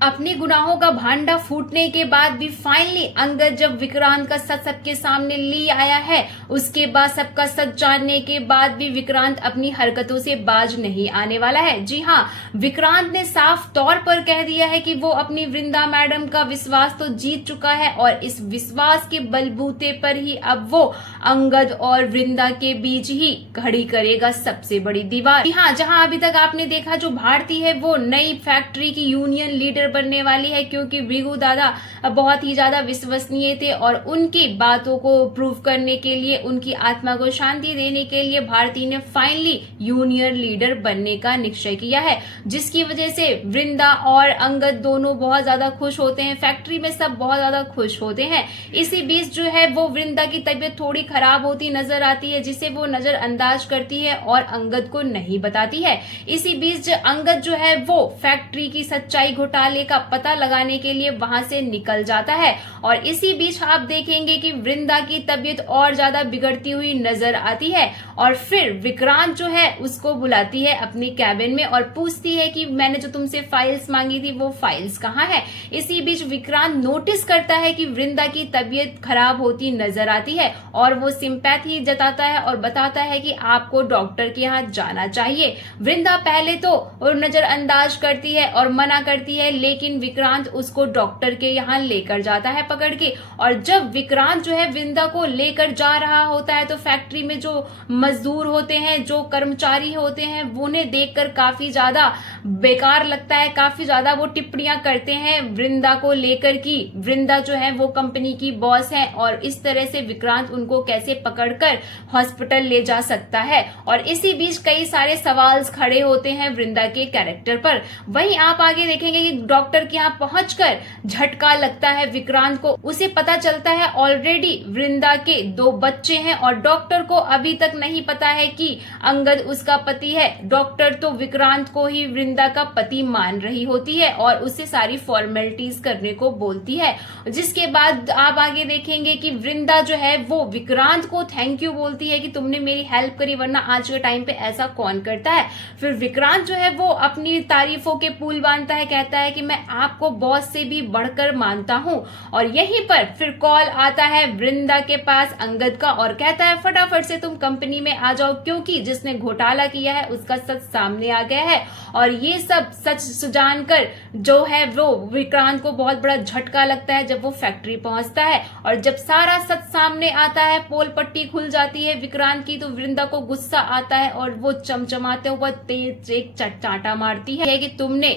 अपने गुनाहों का भांडा फूटने के बाद भी फाइनली अंगद जब विक्रांत का सच सबके सामने ले आया है, उसके बाद सबका सच जानने के बाद भी विक्रांत अपनी हरकतों से बाज नहीं आने वाला है। जी हाँ, विक्रांत ने साफ तौर पर कह दिया है कि वो अपनी वृंदा मैडम का विश्वास तो जीत चुका है और इस विश्वास के बलबूते पर ही अब वो अंगद और वृंदा के बीच ही खड़ी करेगा सबसे बड़ी दीवार। जी हाँ, जहाँ अभी तक आपने देखा जो भारती है वो नई फैक्ट्री की यूनियन लीडर बनने वाली है, क्योंकि भृगु दादा बहुत ही ज्यादा विश्वसनीय थे और उनकी बातों को प्रूव करने के लिए, उनकी आत्मा को शांति देने के लिए भारती ने फाइनली यूनियन लीडर बनने का निश्चय किया है, जिसकी वजह से वृंदा और अंगद दोनों बहुत ज्यादा खुश होते हैं। फैक्ट्री में सब बहुत ज्यादा खुश होते हैं। इसी बीच जो है वो वृंदा की तबीयत थोड़ी खराब होती नजर आती है, जिसे वो नजरअंदाज करती है और अंगद को नहीं बताती है। इसी बीच अंगद जो है वो फैक्ट्री की सच्चाई घोटाले का पता लगाने के लिए वहां से निकल जाता है और इसी बीच आप देखेंगे कि वृंदा की तबीयत और ज्यादा बिगड़ती हुई नजर आती है और फिर विक्रांत जो है उसको बुलाती है अपनी कैबिन में और पूछती है कि मैंने जो तुमसे फाइल्स मांगी थी वो फाइल्स कहाँ है। इसी बीच विक्रांत नोटिस करता है कि वृंदा की तबीयत खराब होती नजर आती है और वो सिंपैथी जताता है और बताता है कि आपको डॉक्टर के यहाँ जाना चाहिए। वृंदा पहले तो नजरअंदाज करती है और मना करती है, लेकिन विक्रांत उसको डॉक्टर के यहाँ लेकर जाता है पकड़ के। और जब विक्रांत जो है वृंदा को लेकर जा रहा होता है तो फैक्ट्री में जो मजदूर होते हैं, जो कर्मचारी होते हैं, उन्हें देखकर काफी ज्यादा बेकार लगता है, काफी ज्यादा वो टिप्पणियां करते हैं वृंदा को लेकर कि वृंदा जो है वो कंपनी की बॉस है और इस तरह से विक्रांत उनको कैसे पकड़कर हॉस्पिटल ले जा सकता है। और इसी बीच कई सारे सवाल खड़े होते हैं वृंदा के कैरेक्टर पर। वहीं आप आगे देखेंगे कि डॉक्टर के यहाँ पहुंचकर झटका लगता है विक्रांत को। उसे पता चलता है ऑलरेडी वृंदा के 2 बच्चे हैं और डॉक्टर को अभी तक नहीं पता है कि अंगद उसका पति है। डॉक्टर तो विक्रांत को ही वृंदा का पति मान रही होती है और उसे सारी फॉर्मेलिटीज करने को बोलती है, जिसके बाद आप आगे देखेंगे कि वृंदा जो है वो विक्रांत को थैंक यू बोलती है कि तुमने मेरी हेल्प करी, वरना आज के टाइम पे ऐसा कौन करता है। फिर विक्रांत जो है वो अपनी तारीफों के पुल बांधता है, कहता है कि मैं आपको बॉस से भी बढ़कर मानता हूं। और यहीं पर फिर कॉल आता है वृंदा के पास अंगद का और कहता है फटाफट से तुम कंपनी में आ जाओ, क्योंकि जिसने घोटाला किया है उसका सच सामने आ गया है। और ये सब सच जानकर जो है वो विक्रांत को बहुत बड़ा झटका लगता है जब वो फैक्ट्री पहुंचता है और जब सारा सच सामने आता है, पोल पट्टी खुल जाती है विक्रांत की, तो वृंदा को गुस्सा आता है और वो चमचमाते हुए तेज एक चाटा मारती है कि तुमने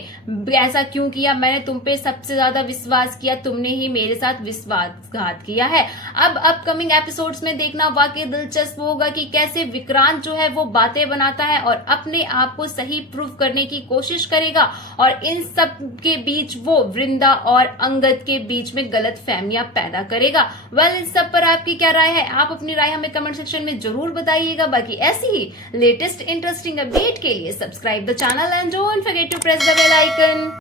ऐसा क्यों किया, मैंने तुम पे सबसे ज्यादा विश्वास किया, तुमने ही मेरे साथ विश्वासघात किया है। अब अपकमिंग एपिसोड्स में देखना वाकई दिलचस्प होगा कि कैसे विक्रांत जो है वो बातें बनाता है और अपने आप को सही प्रूव करने की कोशिश करेगा और इन सब के बीच वो वृंदा और अंगद के बीच में गलत फहमियां पैदा करेगा। इन सब पर आपकी क्या राय है? आप अपनी राय हमें कमेंट सेक्शन में जरूर बताइएगा। बाकी ऐसी ही लेटेस्ट इंटरेस्टिंग अपडेट के लिए subscribe the channel and don't forget to press the bell icon.